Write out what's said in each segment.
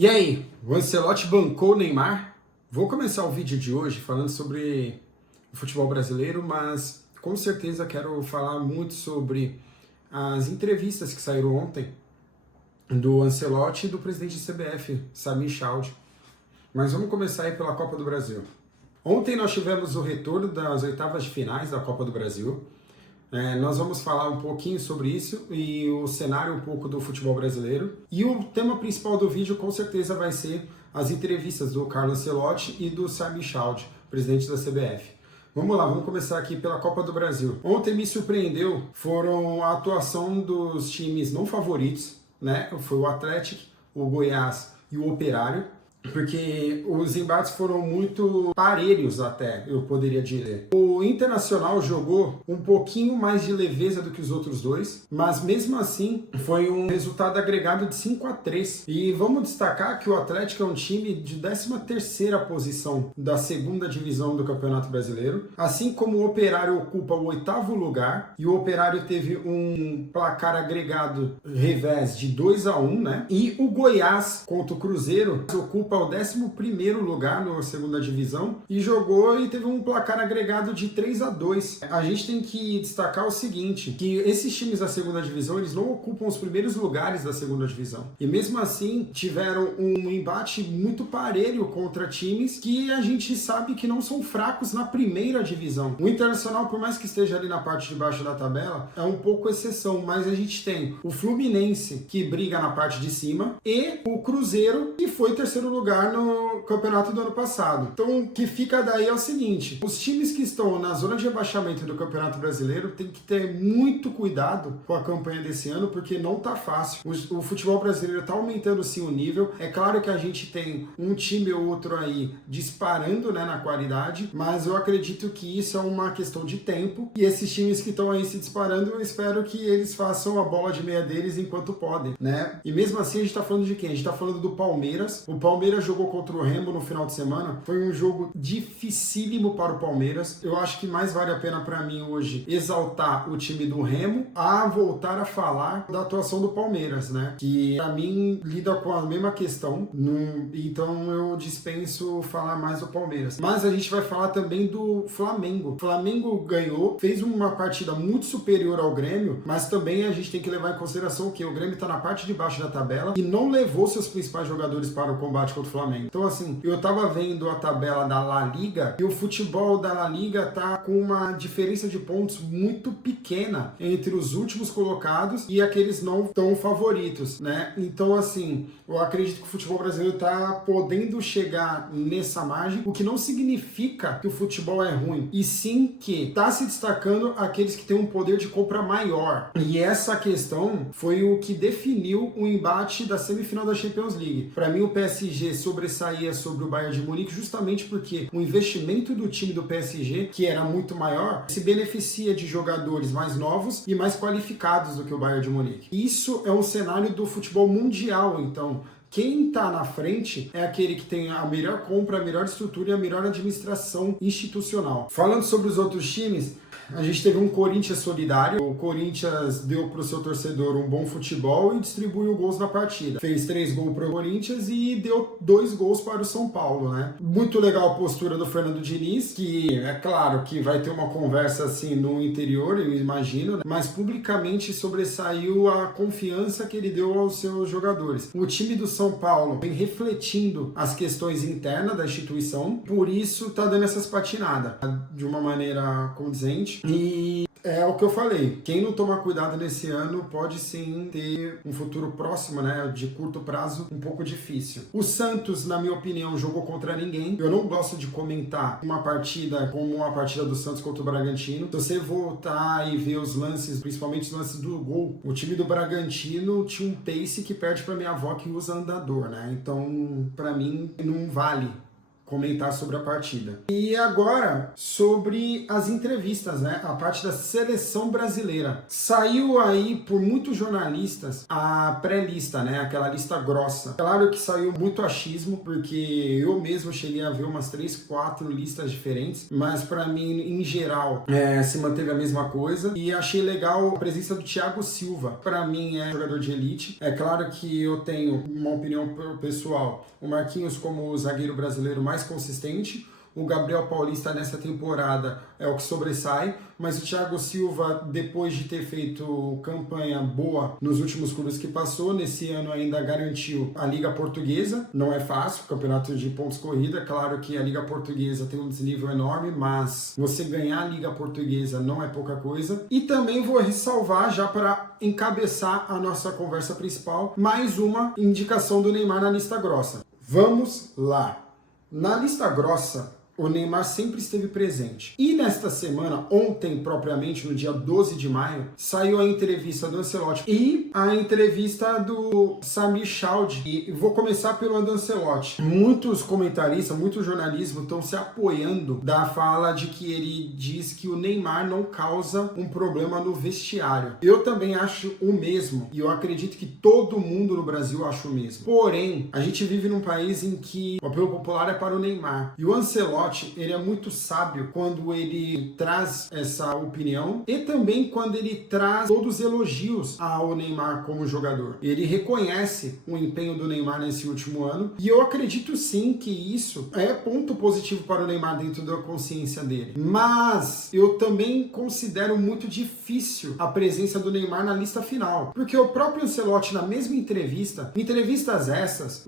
E aí, o Ancelotti bancou o Neymar? Vou começar o vídeo de hoje falando sobre o futebol brasileiro, mas com certeza quero falar muito sobre as entrevistas que saíram ontem do Ancelotti e do presidente da CBF, Samir Chaldi. Mas vamos começar aí pela Copa do Brasil. Ontem nós tivemos o retorno das oitavas de finais da Copa do Brasil. Nós vamos falar um pouquinho sobre isso e o cenário um pouco do futebol brasileiro. E o tema principal do vídeo com certeza vai ser as entrevistas do Carlo Ancelotti e do Samir Chaldi, presidente da CBF. Vamos lá, vamos começar aqui pela Copa do Brasil. Ontem me surpreendeu foram a atuação dos times não favoritos, né? Foi o Atlético, o Goiás e o Operário. Porque os embates foram muito parelhos até, eu poderia dizer. O Internacional jogou um pouquinho mais de leveza do que os outros dois, mas mesmo assim foi um resultado agregado de 5-3. E vamos destacar que o Atlético é um time de 13ª posição da segunda divisão do Campeonato Brasileiro, assim como o Operário ocupa o 8º lugar, e o Operário teve um placar agregado revés de 2-1, né? E o Goiás contra o Cruzeiro ocupa o 11º lugar na segunda divisão e jogou e teve um placar agregado de 3-2. A gente tem que destacar o seguinte, que esses times da segunda divisão, eles não ocupam os primeiros lugares da segunda divisão. E mesmo assim, tiveram um embate muito parelho contra times que a gente sabe que não são fracos na primeira divisão. O Internacional, por mais que esteja ali na parte de baixo da tabela, é um pouco exceção, mas a gente tem o Fluminense, que briga na parte de cima, e o Cruzeiro, que foi terceiro lugar no campeonato do ano passado. Então, o que fica daí é o seguinte, os times que estão na zona de rebaixamento do Campeonato Brasileiro tem que ter muito cuidado com a campanha desse ano, porque não tá fácil. O futebol brasileiro tá aumentando sim o nível. É claro que a gente tem um time ou outro aí disparando, né, na qualidade, mas eu acredito que isso é uma questão de tempo, e esses times que estão aí se disparando, eu espero que eles façam a bola de meia deles enquanto podem, né? E mesmo assim a gente tá falando de quem? A gente tá falando do Palmeiras. O Palmeiras jogou contra o Remo no final de semana. Foi um jogo dificílimo para o Palmeiras. Eu acho que mais vale a pena para mim hoje exaltar o time do Remo a voltar a falar da atuação do Palmeiras, né? Que para mim lida com a mesma questão. Então eu dispenso falar mais do Palmeiras. Mas a gente vai falar também do Flamengo. O Flamengo ganhou, fez uma partida muito superior ao Grêmio, mas também a gente tem que levar em consideração que o Grêmio está na parte de baixo da tabela e não levou seus principais jogadores para o combate contra o Flamengo. Então assim, eu tava vendo a tabela da La Liga e o futebol da La Liga tá com uma diferença de pontos muito pequena entre os últimos colocados e aqueles não tão favoritos, né? Então assim, eu acredito que o futebol brasileiro tá podendo chegar nessa margem, o que não significa que o futebol é ruim, e sim que tá se destacando aqueles que têm um poder de compra maior. E essa questão foi o que definiu o embate da semifinal da Champions League. Para mim o PSG sobressaía sobre o Bayern de Munique justamente porque o investimento do time do PSG, que era muito maior, se beneficia de jogadores mais novos e mais qualificados do que o Bayern de Munique. Isso é um cenário do futebol mundial, então quem está na frente é aquele que tem a melhor compra, a melhor estrutura e a melhor administração institucional. Falando sobre os outros times, a gente teve um Corinthians solidário. O Corinthians deu para o seu torcedor um bom futebol e distribuiu gols na partida. Fez 3 gols para o Corinthians e deu 2 gols para o São Paulo, né? Muito legal a postura do Fernando Diniz, que é claro que vai ter uma conversa assim no interior, eu imagino, né? Mas publicamente sobressaiu a confiança que ele deu aos seus jogadores. O time do São Paulo vem refletindo as questões internas da instituição, por isso tá dando essas patinadas de uma maneira condizente. E é o que eu falei, quem não tomar cuidado nesse ano pode sim ter um futuro próximo, né, de curto prazo, um pouco difícil. O Santos, na minha opinião, jogou contra ninguém. Eu não gosto de comentar uma partida como a partida do Santos contra o Bragantino. Se você voltar e ver os lances, principalmente os lances do gol, o time do Bragantino tinha um pace que perde para minha avó que usa andador, né? Então, para mim, não vale comentar sobre a partida. E agora, sobre as entrevistas, né? A parte da seleção brasileira. Saiu aí por muitos jornalistas a pré-lista, né? Aquela lista grossa. Claro que saiu muito achismo, porque eu mesmo cheguei a ver umas 3, 4 listas diferentes, mas para mim, em geral, se manteve a mesma coisa. E achei legal a presença do Thiago Silva. Para mim, é jogador de elite. É claro que eu tenho uma opinião pessoal. O Marquinhos como o zagueiro brasileiro mais consistente, o Gabriel Paulista nessa temporada é o que sobressai, mas o Thiago Silva, depois de ter feito campanha boa nos últimos clubes que passou, nesse ano ainda garantiu a Liga Portuguesa. Não é fácil, campeonato de pontos corrida, claro que a Liga Portuguesa tem um desnível enorme, mas você ganhar a Liga Portuguesa não é pouca coisa. E também vou ressalvar, já para encabeçar a nossa conversa principal, mais uma indicação do Neymar na lista grossa. Vamos lá! Na lista grossa, o Neymar sempre esteve presente. E nesta semana, ontem propriamente, no dia 12 de maio, saiu a entrevista do Ancelotti e a entrevista do Samir Chowdhury. E vou começar pelo do Ancelotti. Muitos comentaristas, muito jornalismo estão se apoiando da fala de que ele diz que o Neymar não causa um problema no vestiário. Eu também acho o mesmo e eu acredito que todo mundo no Brasil acha o mesmo. Porém, a gente vive num país em que o apelo popular é para o Neymar. E o Ancelotti, ele é muito sábio quando ele traz essa opinião e também quando ele traz todos os elogios ao Neymar como jogador. Ele reconhece o empenho do Neymar nesse último ano e eu acredito sim que isso é ponto positivo para o Neymar dentro da consciência dele. Mas eu também considero muito difícil a presença do Neymar na lista final, porque o próprio Ancelotti, na mesma entrevista, entrevistas essas,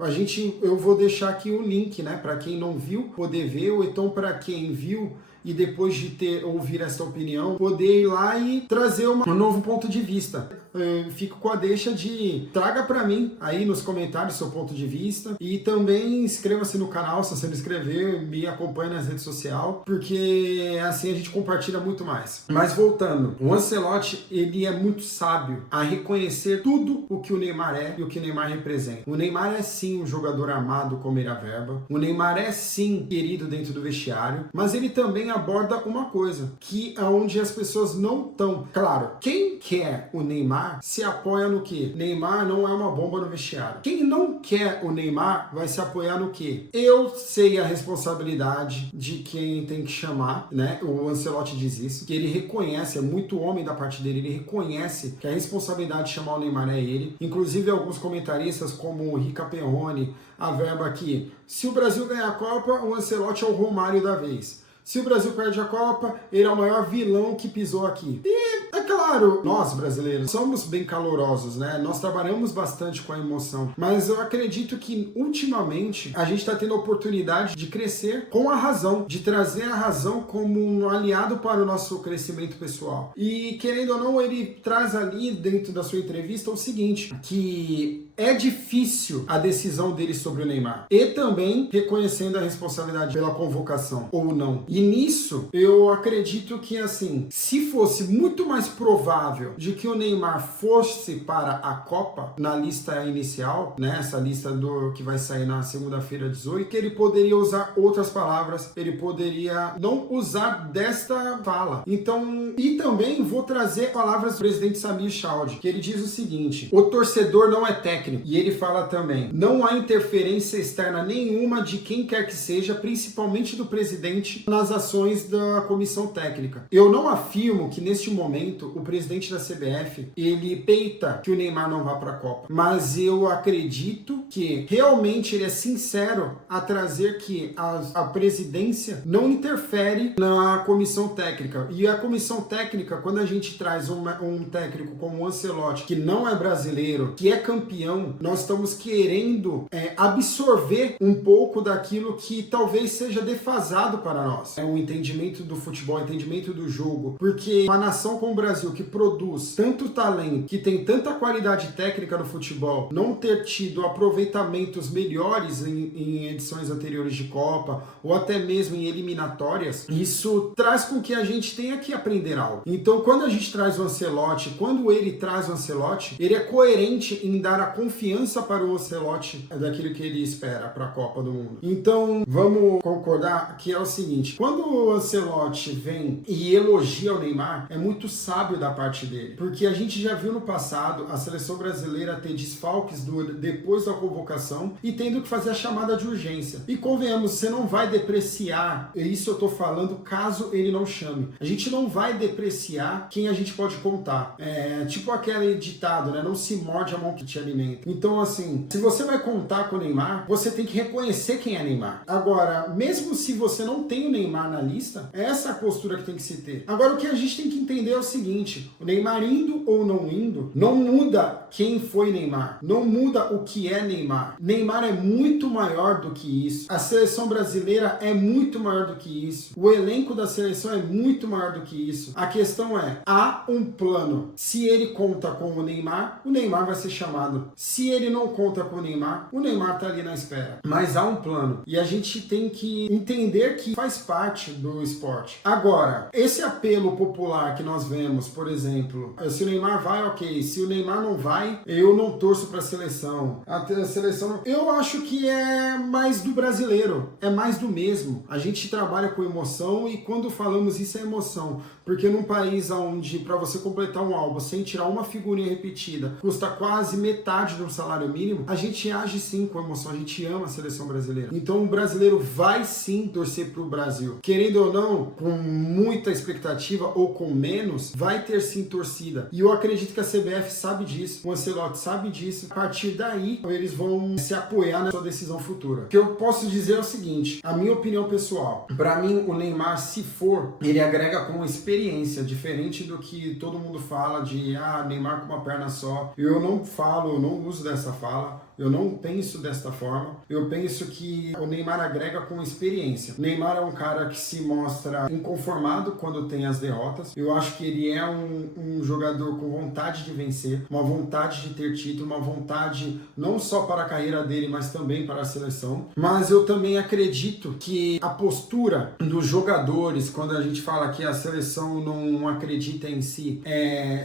eu vou deixar aqui o link, né, para quem não viu poder ver, ou então para quem viu e depois de ouvir essa opinião, poder ir lá e trazer um novo ponto de vista. Eu fico com a deixa de traga para mim aí nos comentários seu ponto de vista e também inscreva-se no canal se você não inscrever, me acompanhe nas redes sociais, porque assim a gente compartilha muito mais. Mas voltando, o Ancelotti, ele é muito sábio a reconhecer tudo o que o Neymar é e o que o Neymar representa. O Neymar é sim um jogador amado como ele verba, o Neymar é sim querido dentro do vestiário, mas ele também aborda uma coisa, que é onde as pessoas não estão. Claro, quem quer o Neymar se apoia no quê? Neymar não é uma bomba no vestiário. Quem não quer o Neymar vai se apoiar no quê? Eu sei a responsabilidade de quem tem que chamar, né? O Ancelotti diz isso, que ele reconhece, é muito homem da parte dele, ele reconhece que a responsabilidade de chamar o Neymar é ele. Inclusive alguns comentaristas como o Rica Perrone, a verba aqui, se o Brasil ganhar a Copa, o Ancelotti é o Romário da vez. Se o Brasil perde a Copa, ele é o maior vilão que pisou aqui. E, é claro, nós brasileiros somos bem calorosos, né? Nós trabalhamos bastante com a emoção. Mas eu acredito que, ultimamente, a gente está tendo a oportunidade de crescer com a razão, de trazer a razão como um aliado para o nosso crescimento pessoal. E, querendo ou não, ele traz ali, dentro da sua entrevista, o seguinte, que é difícil a decisão dele sobre o Neymar. E também reconhecendo a responsabilidade pela convocação, ou não. E nisso, eu acredito que, assim, se fosse muito mais provável de que o Neymar fosse para a Copa, na lista inicial, né, essa lista que vai sair na segunda-feira 18, que ele poderia usar outras palavras, ele poderia não usar desta fala. Então, e também vou trazer palavras do presidente Samir Chowdhury, que ele diz o seguinte: o torcedor não é técnico. E ele fala também, não há interferência externa nenhuma de quem quer que seja, principalmente do presidente, nas ações da comissão técnica. Eu não afirmo que neste momento o presidente da CBF ele peita que o Neymar não vá para a Copa, mas eu acredito que realmente ele é sincero a trazer que a presidência não interfere na comissão técnica. E a comissão técnica, quando a gente traz um técnico como o Ancelotti, que não é brasileiro, que é campeão, nós estamos querendo absorver um pouco daquilo que talvez seja defasado para nós. É o entendimento do futebol, o entendimento do jogo. Porque uma nação como o Brasil, que produz tanto talento, que tem tanta qualidade técnica no futebol, não ter tido aproveitamentos melhores em edições anteriores de Copa, ou até mesmo em eliminatórias, isso traz com que a gente tenha que aprender algo. Então, quando a gente traz o Ancelotti, quando ele traz o Ancelotti, ele é coerente em dar a confiança para o Ancelotti daquilo que ele espera para a Copa do Mundo. Então, vamos concordar que é o seguinte, quando o Ancelotti vem e elogia o Neymar, é muito sábio da parte dele, porque a gente já viu no passado a seleção brasileira ter desfalques depois da convocação e tendo que fazer a chamada de urgência. E convenhamos, você não vai depreciar, isso eu tô falando caso ele não chame. A gente não vai depreciar quem a gente pode contar. É tipo aquele ditado, né? Não se morde a mão que te alimenta. Então, assim, se você vai contar com o Neymar, você tem que reconhecer quem é Neymar. Agora, mesmo se você não tem o Neymar na lista, é essa a postura que tem que se ter. Agora, o que a gente tem que entender é o seguinte, o Neymar indo ou não indo, não muda quem foi Neymar. Não muda o que é Neymar. Neymar é muito maior do que isso. A seleção brasileira é muito maior do que isso. O elenco da seleção é muito maior do que isso. A questão é, há um plano. Se ele conta com o Neymar vai ser chamado. Se ele não conta com o Neymar tá ali na espera. Mas há um plano. E a gente tem que entender que faz parte do esporte. Agora, esse apelo popular que nós vemos, por exemplo, se o Neymar vai, ok. Se o Neymar não vai, eu não torço para a seleção. A seleção, eu acho que é mais do brasileiro. É mais do mesmo. A gente trabalha com emoção e quando falamos isso é emoção. Porque num país onde para você completar um álbum sem tirar uma figurinha repetida custa quase metade de um salário mínimo, a gente age sim com emoção, a gente ama a seleção brasileira. Então o brasileiro vai sim torcer pro Brasil. Querendo ou não, com muita expectativa ou com menos, vai ter sim torcida. E eu acredito que a CBF sabe disso, o Ancelotti sabe disso. A partir daí, eles vão se apoiar na sua decisão futura. O que eu posso dizer é o seguinte, a minha opinião pessoal, para mim o Neymar, se for, ele agrega com experiência, diferente do que todo mundo fala de Neymar com uma perna só. Eu não falo, eu não uso dessa fala. Eu não penso desta forma. Eu penso que o Neymar agrega com experiência. O Neymar é um cara que se mostra inconformado quando tem as derrotas. Eu acho que ele é um jogador com vontade de vencer, uma vontade de ter título, uma vontade não só para a carreira dele, mas também para a seleção. Mas eu também acredito que a postura dos jogadores, quando a gente fala que a seleção não acredita em si,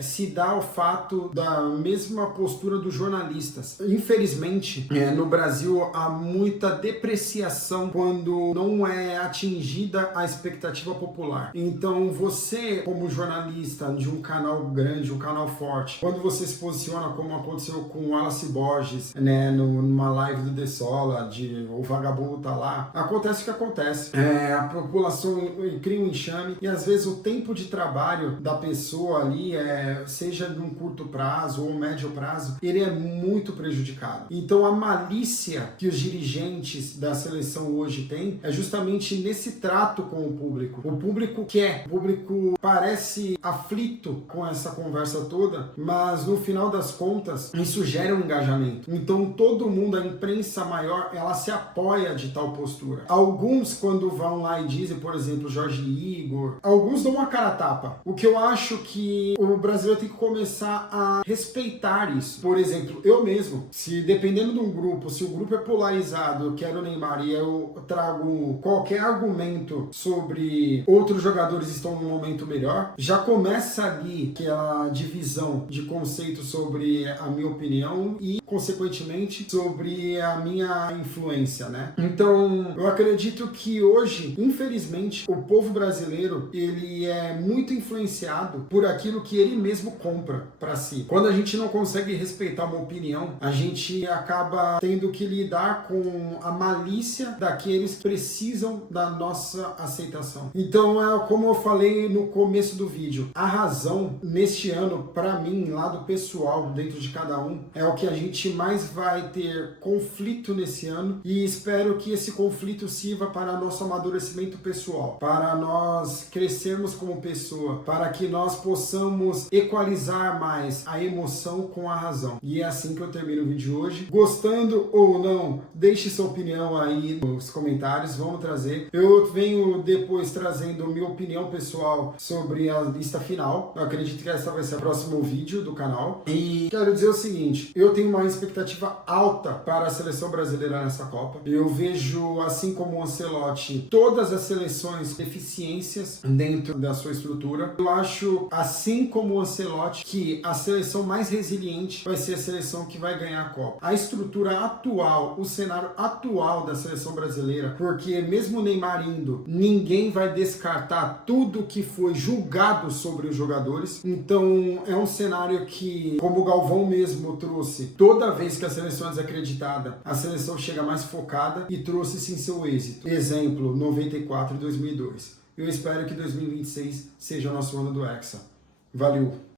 se dá ao fato da mesma postura dos jornalistas. Infelizmente, no Brasil há muita depreciação quando não é atingida a expectativa popular. Então você, como jornalista de um canal grande, um canal forte, quando você se posiciona como aconteceu com o Wallace Borges, né, numa live do De Sola, o vagabundo tá lá, acontece o que acontece. A população cria um enxame e às vezes o tempo de trabalho da pessoa ali, seja num curto prazo ou médio prazo, ele é muito prejudicado. Então a malícia que os dirigentes da seleção hoje têm é justamente nesse trato com o público. O público quer, o público parece aflito com essa conversa toda, mas no final das contas isso gera um engajamento. Então todo mundo, a imprensa maior, ela se apoia de tal postura. Alguns, quando vão lá e dizem, por exemplo, Jorge Igor, alguns dão uma cara a tapa. O que eu acho que o brasileiro tem que começar a respeitar isso. Por exemplo, eu mesmo, se dependendo de um grupo, se o grupo é polarizado, eu quero o Neymar e eu trago qualquer argumento sobre outros jogadores estão num momento melhor, já começa ali aquela divisão de conceitos sobre a minha opinião e, consequentemente, sobre a minha influência, né? Então, eu acredito que hoje, infelizmente, o povo brasileiro, ele é muito influenciado por aquilo que ele mesmo compra para si. Quando a gente não consegue respeitar uma opinião, a gente acaba tendo que lidar com a malícia daqueles que precisam da nossa aceitação. Então, como eu falei no começo do vídeo, a razão neste ano, para mim, lado pessoal, dentro de cada um, é o que a gente mais vai ter conflito nesse ano e espero que esse conflito sirva para nosso amadurecimento pessoal, para nós crescermos como pessoa, para que nós possamos equalizar mais a emoção com a razão. E é assim que eu termino o vídeo de hoje. hoje. Gostando ou não, deixe sua opinião aí nos comentários, vamos trazer. Eu venho depois trazendo minha opinião pessoal sobre a lista final. Eu acredito que essa vai ser o próximo vídeo do canal. E quero dizer o seguinte, eu tenho uma expectativa alta para a seleção brasileira nessa Copa. Eu vejo, assim como o Ancelotti, todas as seleções deficiências dentro da sua estrutura. Eu acho, assim como o Ancelotti, que a seleção mais resiliente vai ser a seleção que vai ganhar a Copa. A estrutura atual, o cenário atual da seleção brasileira, porque mesmo o Neymar indo, ninguém vai descartar tudo que foi julgado sobre os jogadores. Então é um cenário que, como o Galvão mesmo trouxe, toda vez que a seleção é desacreditada, a seleção chega mais focada e trouxe sim seu êxito. Exemplo, 94 e 2002. Eu espero que 2026 seja o nosso ano do Hexa. Valeu!